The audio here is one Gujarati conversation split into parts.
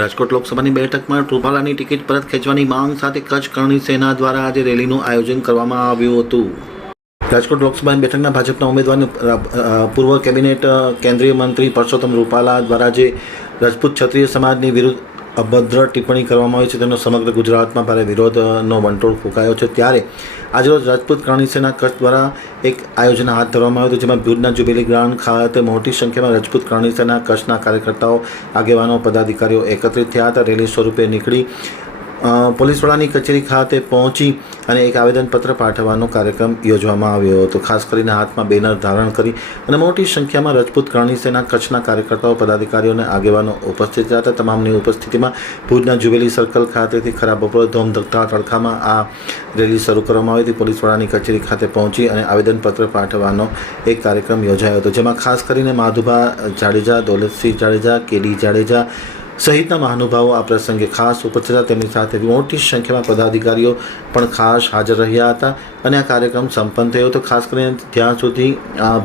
રાજકોટ લોકસભાની બેઠકમાં રૂપાલાની ટિકિટ પરત ખેંચવાની માંગ સાથે કચ્છ કરણી સેના દ્વારા આજે રેલીનું આયોજન કરવામાં આવ્યું હતું. રાજકોટ લોકસભાની બેઠકના ભાજપના અ, પૂર્વ કેબિનેટ કેન્દ્રીય મંત્રી પરસોત્તમ રૂપાલા દ્વારા જે રાજપૂત ક્ષત્રિય સમાજની વિરુદ્ધ અભદ્ર ટિપ્પણી કરવામાં આવી છે. તેનો સમગ્ર ગુજરાતમાં ભારે વિરોધનો વંટોળ ફૂંકાયો છે. ત્યારે આજરોજ રાજપૂત કરણી સેના કચ્છ દ્વારા એક આયોજન હાથ ધરવામાં આવ્યું હતું, જેમાં ભુજના જુબેલી ગ્રાઉન્ડ ખાતે મોટી સંખ્યામાં રાજપૂત કરણી સેના કચ્છના કાર્યકર્તાઓ, આગેવાનો, પદાધિકારીઓ એકત્રિત થયા હતા. રેલી સ્વરૂપે નીકળી પોલીસ વડાની કચેરી ખાતે પહોંચી અને એક આવેદનપત્ર પાઠવવાનો કાર્યક્રમ યોજવામાં આવ્યો હતો. ખાસ કરીને હાથમાં બેનર ધારણ કરી અને મોટી સંખ્યામાં રાજપૂત કરણી સેના કચ્છના કાર્યકર્તાઓ, પદાધિકારીઓ અને આગેવાનો ઉપસ્થિત હતા. તમામની ઉપસ્થિતિમાં ભુજના જુબેલી સર્કલ ખાતેથી ખરાબ બપોરે ધોમ ધકતા તડકામાં આ રેલી શરૂ કરવામાં આવી હતી. પોલીસ કચેરી ખાતે પહોંચી અને આવેદનપત્ર પાઠવવાનો એક કાર્યક્રમ યોજાયો હતો, જેમાં ખાસ કરીને માધુભા જાડેજા, દોલતસિંહ જાડેજા, કેડી જાડેજા સહિતના મહાનુભાવો આ પ્રસંગે ખાસ ઉપસ્થિત હતા. તેમની સાથે મોટી સંખ્યામાં પદાધિકારીઓ પણ ખાસ હાજર રહ્યા હતા અને આ કાર્યક્રમ સંપન્ન થયો હતો. ખાસ કરીને ત્યાં સુધી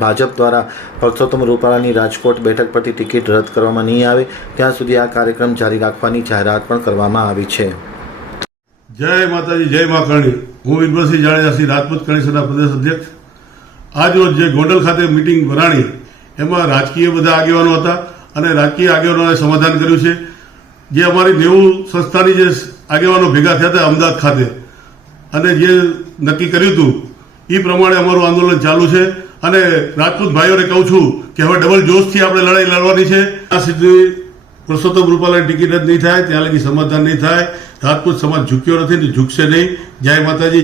ભાજપ દ્વારા પરસોત્તમ રૂપાલાની રાજકોટ બેઠક પરથી ટિકિટ રદ કરવામાં નહીં આવે. ત્યાં સુધી આ કાર્યક્રમ જારી રાખવાની જાહેરાત પણ કરવામાં આવી છે. જય માતાજી, જય મા કરણી હું વિનવરસિંહ જાડેજા શ્રી રાજપૂત કરણી પ્રદેશ અધ્યક્ષ. આજરોજ જે ગોંડલ ખાતે મિટિંગ ભરાણી એમાં રાજકીય બધા આગેવાનો હતા. અને રાજકીય આગેવાનોએ સમાધાન કર્યું છે. જે અમારી નેવું સંસ્થાની જે આગેવાનો ભેગા થયા હતા અમદાવાદ ખાતે, અને જે નક્કી કર્યું હતું એ પ્રમાણે અમારું આંદોલન ચાલુ છે. અને રાજપૂત ભાઈઓને કહું છું કે હવે ડબલ જોશથી આપણે લડાઈ લડવાની છે. આ સુધી પુરુષોત્તમ રૂપાલાની ટિકિટ જ નહીં થાય, ત્યાં લગી સમાધાન નહીં થાય. રાજપૂત સમાજ ઝૂક્યો નથી ને ઝૂકશે નહીં. જય માતાજી.